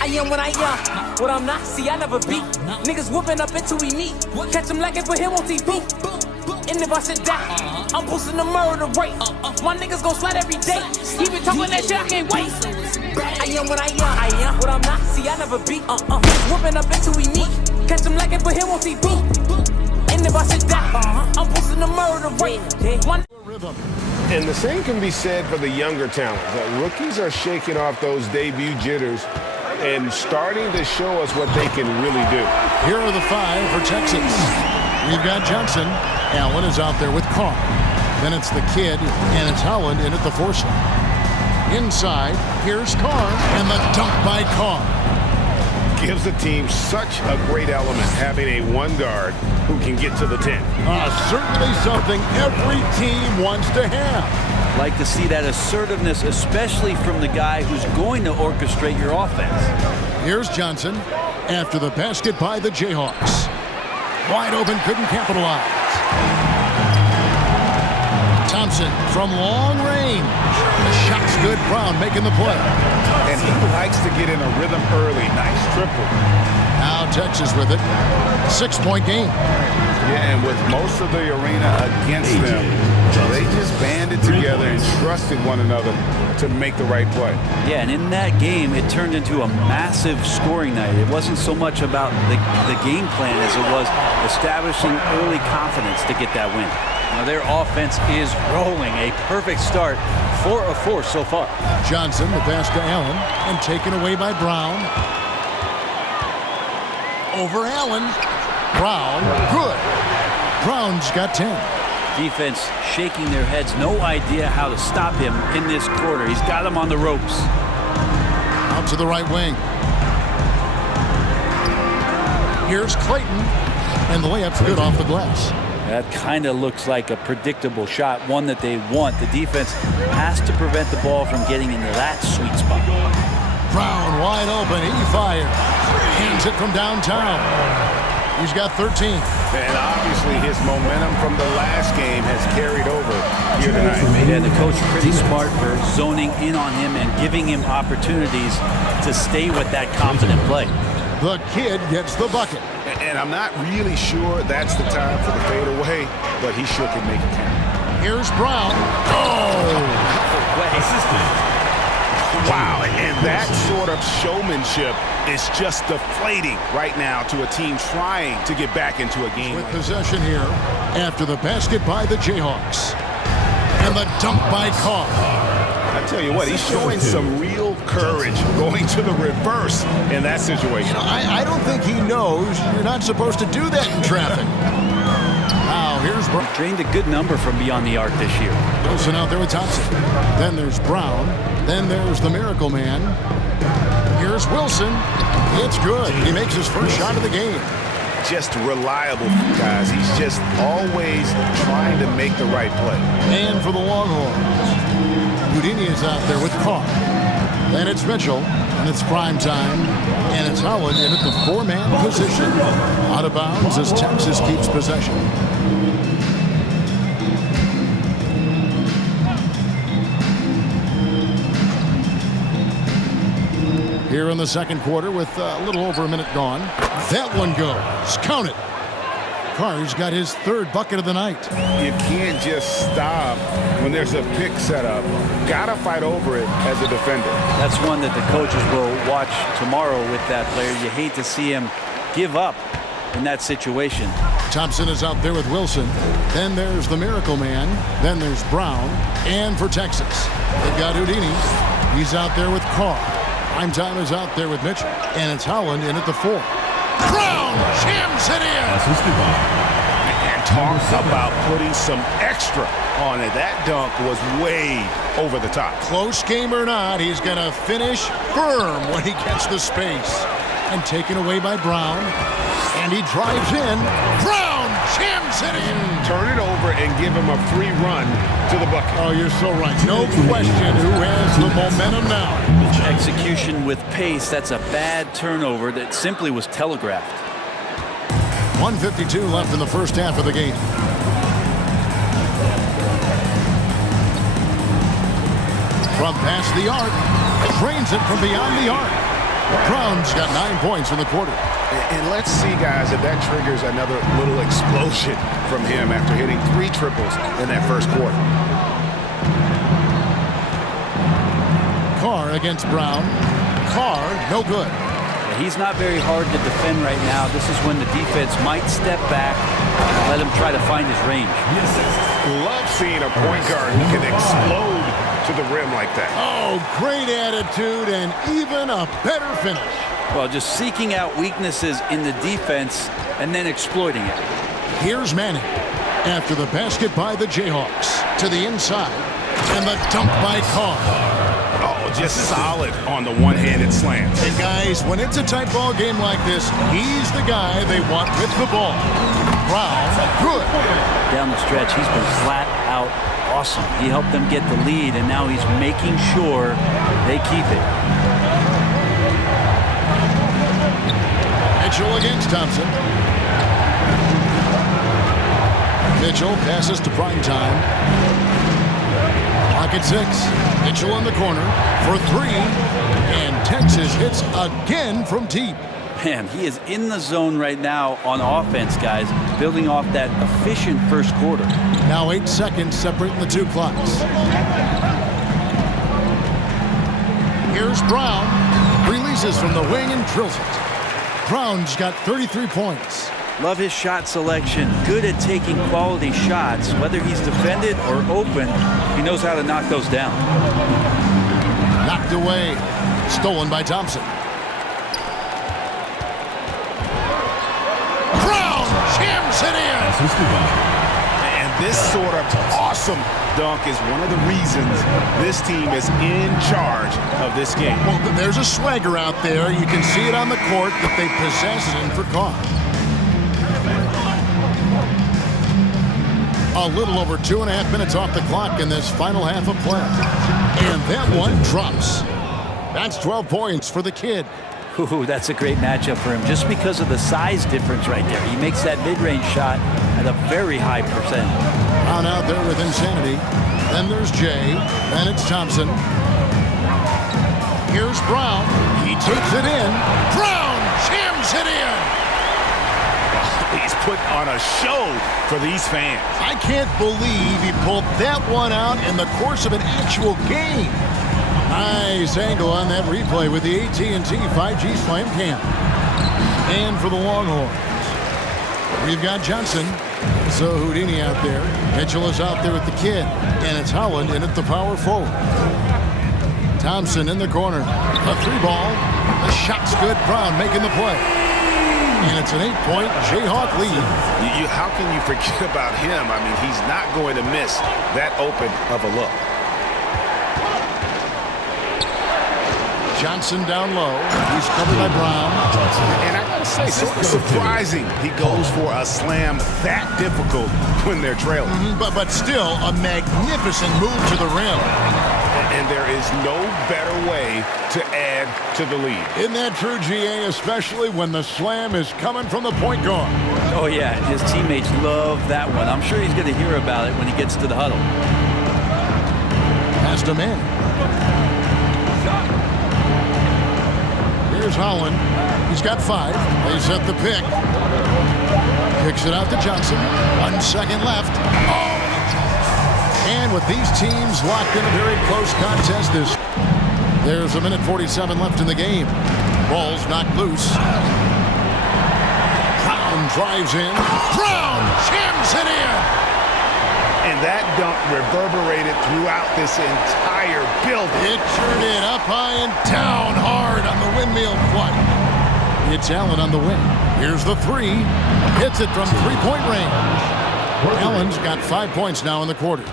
I am what I am, what I'm not, see I never beat. Niggas whooping up until we meet. Catch him like it for him on TV. And if I sit down, I'm boosting the murder rate. My niggas gon' slide every day. He been talking that shit, I can't wait. I am what I am, what I'm not, see I never beat. Whooping up until we meet. Catch him like it for him on TV. And if I sit down, I'm boosting the murder rate. Rhythm. And the same can be said for the younger talent. The rookies are shaking off those debut jitters and starting to show us what they can really do. Here are the 5 for Texas. We've got Johnson. Allen is out there with Carr. Then it's the kid, and it's Howland in at the 4 slot. Inside, here's Carr, and the dunk by Carr. Gives the team such a great element having a 1 guard who can get to the 10. Certainly something every team wants to have. Like to see that assertiveness, especially from the guy who's going to orchestrate your offense. Here's Johnson after the basket by the Jayhawks. Wide open, couldn't capitalize. Thompson from long range. The shot's good. Brown making the play. And he likes to get in a rhythm early. Nice triple. Now Texas with it. 6-point game. Yeah, and with most of the arena against them, they just banded together and trusted one another to make the right play. Yeah, and in that game, it turned into a massive scoring night. It wasn't so much about the game plan as it was establishing early confidence to get that win. Now their offense is rolling. A perfect start. 4 of 4 so far. Johnson, the pass to Allen, and taken away by Brown. Over Allen. Brown, good. Brown's got 10. Defense shaking their heads. No idea how to stop him in this quarter. He's got him on the ropes. Out to the right wing. Here's Clayton, and the layup's good off the glass. That kind of looks like a predictable shot, one that they want. The defense has to prevent the ball from getting into that sweet spot. Brown wide open. He fires. Hands it from downtown. He's got 13. And obviously his momentum from the last game has carried over here tonight. Yeah, the coach pretty smart for zoning in on him and giving him opportunities to stay with that confident play. The kid gets the bucket. And I'm not really sure that's the time for the fadeaway, but he sure can make it count. Here's Brown. Oh! Wow, and that sort of showmanship is just deflating right now to a team trying to get back into a game. With possession here after the basket by the Jayhawks. And the dunk by Carr. I tell you what, he's showing some real courage going to the reverse in that situation. I don't think he knows you're not supposed to do that in traffic. Now, here's Brown. Drained a good number from beyond the arc this year. Wilson out there with Thompson. Then there's Brown. Then there's the Miracle Man. Here's Wilson. It's good. He makes his first shot of the game. Just reliable, guys. He's just always trying to make the right play. And for the Longhorns, Houdini is out there with Carr. Then it's Mitchell, and it's prime time. And it's Howland in at the 4-man position. Out of bounds as Texas keeps possession. Here in the second quarter with a little over a minute gone. That one goes. Count it. Carr's got his 3rd bucket of the night. You can't just stop when there's a pick set up. Gotta fight over it as a defender. That's one that the coaches will watch tomorrow with that player. You hate to see him give up in that situation. Thompson is out there with Wilson. Then there's the Miracle Man. Then there's Brown. And for Texas, they've got Houdini. He's out there with Carr. Prime time is out there with Mitchell. And it's Howland in at the 4. Brown jams it in. And talk about putting some extra on it. That dunk was way over the top. Close game or not, he's going to finish firm when he gets the space. And taken away by Brown. And he drives in. Brown jams it in. Turn it over and give him a free run to the bucket. Oh, you're so right. No question who has the momentum now. Execution with pace. That's a bad turnover that simply was telegraphed. 1:52 left in the first half of the game. From past the arc. Drains it from beyond the arc. Brown's got 9 points in the quarter. And let's see, guys, if that triggers another little explosion from him after hitting 3 triples in that first quarter. Carr against Brown. Carr, no good. He's not very hard to defend right now. This is when the defense might step back and let him try to find his range. Love seeing a point guard who can explode to the rim like that. Oh, great attitude and even a better finish. Well, just seeking out weaknesses in the defense and then exploiting it. Here's Manning after the basket by the Jayhawks to the inside and the dunk by Carr. Oh, just solid on the one-handed slam. And guys, when it's a tight ball game like this, he's the guy they want with the ball. Brown, good. Down the stretch, he's been flat out awesome. He helped them get the lead, and now he's making sure they keep it. Mitchell against Thompson. Mitchell passes to prime time. Clock at 6. Mitchell in the corner for 3. And Texas hits again from deep. Man, he is in the zone right now on offense, guys, building off that efficient first quarter. Now 8 seconds separating the 2 clocks. Here's Brown. Releases from the wing and drills it. Brown's got 33 points. Love his shot selection. Good at taking quality shots. Whether he's defended or open, he knows how to knock those down. Knocked away. Stolen by Thompson. Brown jams it in. And this sort of awesome dunk is one of the reasons this team is in charge of this game. Well, there's a swagger out there. You can see it on the court that they possess it in for Carr. A little over 2.5 minutes off the clock in this final half of play. And that one drops. That's 12 points for the kid. Ooh, that's a great matchup for him just because of the size difference right there. He makes that mid-range shot at a very high percent. Brown out there with insanity. Then there's Jay. Then it's Thompson. Here's Brown. He takes it in. Brown jams it in. He's put on a show for these fans. I can't believe he pulled that one out in the course of an actual game. Nice angle on that replay with the AT&T 5G Slam Cam. And for the Longhorns, we've got Johnson. So Houdini out there. Mitchell is out there with the kid. And it's Holland in at the power forward. Thompson in the corner. A 3-ball. The shot's good. Brown making the play. And it's an 8-point Jayhawk lead. How can you forget about him? I mean, he's not going to miss that open of a look. Johnson down low. He's covered by Brown. And I gotta say, sort of surprising he goes for a slam that difficult when they're trailing. But still a magnificent move to the rim. And there is no better way to add to the lead. Isn't that true, GA, especially when the slam is coming from the point guard? Oh, yeah, his teammates love that one. I'm sure he's going to hear about it when he gets to the huddle. Pass to Manning. Here's Holland. He's got 5. They set the pick. Kicks it out to Johnson. 1 second left. Oh! And with these teams locked in a very close contest, there's 1:47 left in the game. Ball's knocked loose. Brown drives in. Brown jams it in. And that dunk reverberated throughout this entire building. It turned it up high and down hard on the windmill flight. It's Allen on the wing. Here's the 3. Hits it from 3-point range. Allen's got 5 points now in the quarter.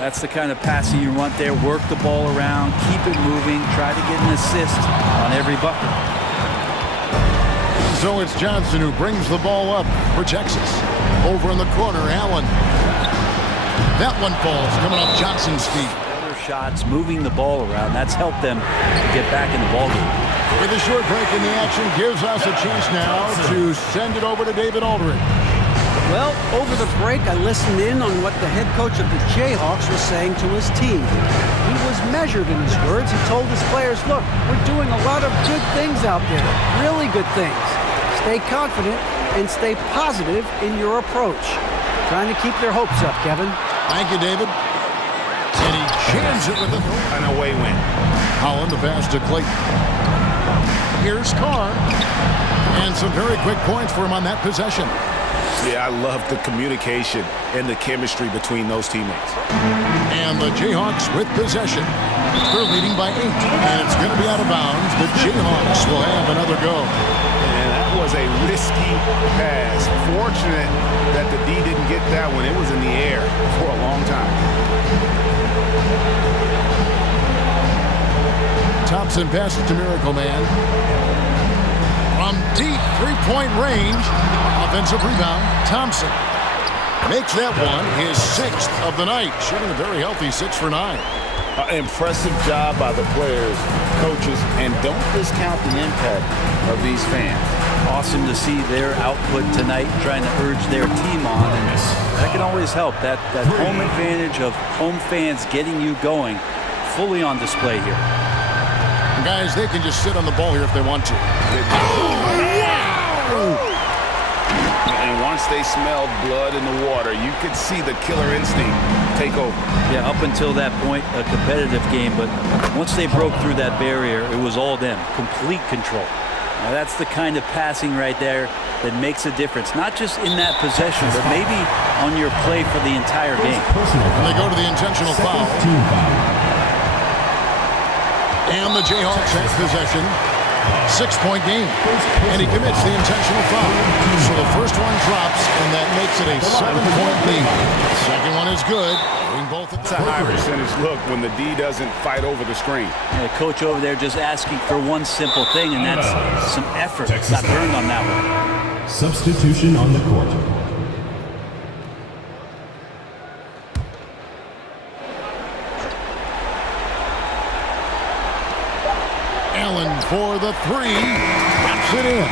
That's the kind of passing you want there. Work the ball around, keep it moving, try to get an assist on every bucket. So it's Johnson who brings the ball up for Texas. Over in the corner, Allen. That one falls coming off Johnson's feet. Better shots, moving the ball around. That's helped them get back in the ballgame. With a short break in the action gives us a chance now to send it over to David Aldridge. Well, over the break, I listened in on what the head coach of the Jayhawks was saying to his team. He was measured in his words. He told his players, look, we're doing a lot of good things out there, really good things. Stay confident and stay positive in your approach. Trying to keep their hopes up, Kevin. Thank you, David. And he jams it with An away win. Holland, the pass to Clayton. Here's Carr. And some very quick points for him on that possession. Yeah, I love the communication and the chemistry between those teammates. And the Jayhawks with possession. They're leading by 8. And it's going to be out of bounds. The Jayhawks will have another go. And that was a risky pass. Fortunate that the D didn't get that one. It was in the air for a long time. Thompson passes to Miracle Man. From deep three-point range. Offensive rebound. Thompson makes that one his 6th of the night. Shooting a very healthy 6 for 9. Impressive job by the players, coaches, and don't discount the impact of these fans. Awesome to see their output tonight, trying to urge their team on, and that can always help. That home advantage of home fans getting you going, fully on display here. And guys, they can just sit on the ball here if they want to. And once they smelled blood in the water, you could see the killer instinct take over. Yeah, up until that point, a competitive game, but once they broke through that barrier, it was all them, complete control. Now that's the kind of passing right there that makes a difference, not just in that possession, but maybe on your play for the entire game. And they go to the intentional foul. And the Jayhawks have possession. 6-point game. And he commits the intentional foul. So the first one drops, and that makes it a 7-point lead. The second one is good. It's a high percentage look when the D doesn't fight over the screen. Yeah, coach over there just asking for one simple thing, and that's some effort. Got burned on that one. Substitution on the court. Allen for the 3. Drops it in.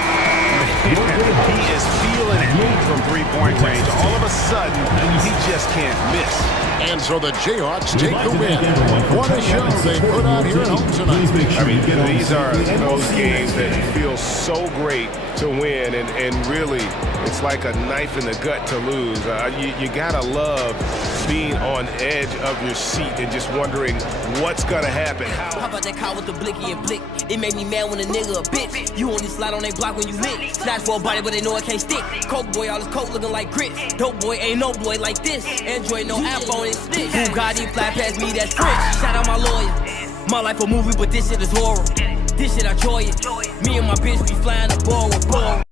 He is feeling it from three-point range. All of a sudden, he just can't miss. And so the Jayhawks take the win. What a show they put on here at home tonight. I mean, these are those games that feel so great to win, and really, it's like a knife in the gut to lose. You gotta love being on edge of your seat and just wondering what's gonna happen. How about that car with the blicky and blick? It made me mad when a nigga a bitch. You only slide on they block when you lit. Snatch for a body, but they know it can't stick. Coke boy, all his coke looking like grits. Dope boy, ain't no boy like this. Android, no app on his stick. Bugatti fly past me, that's French. Shout out my lawyer. My life a movie, but this shit is horror. This shit I enjoy it. Me and my bitch be flying the ball with ball.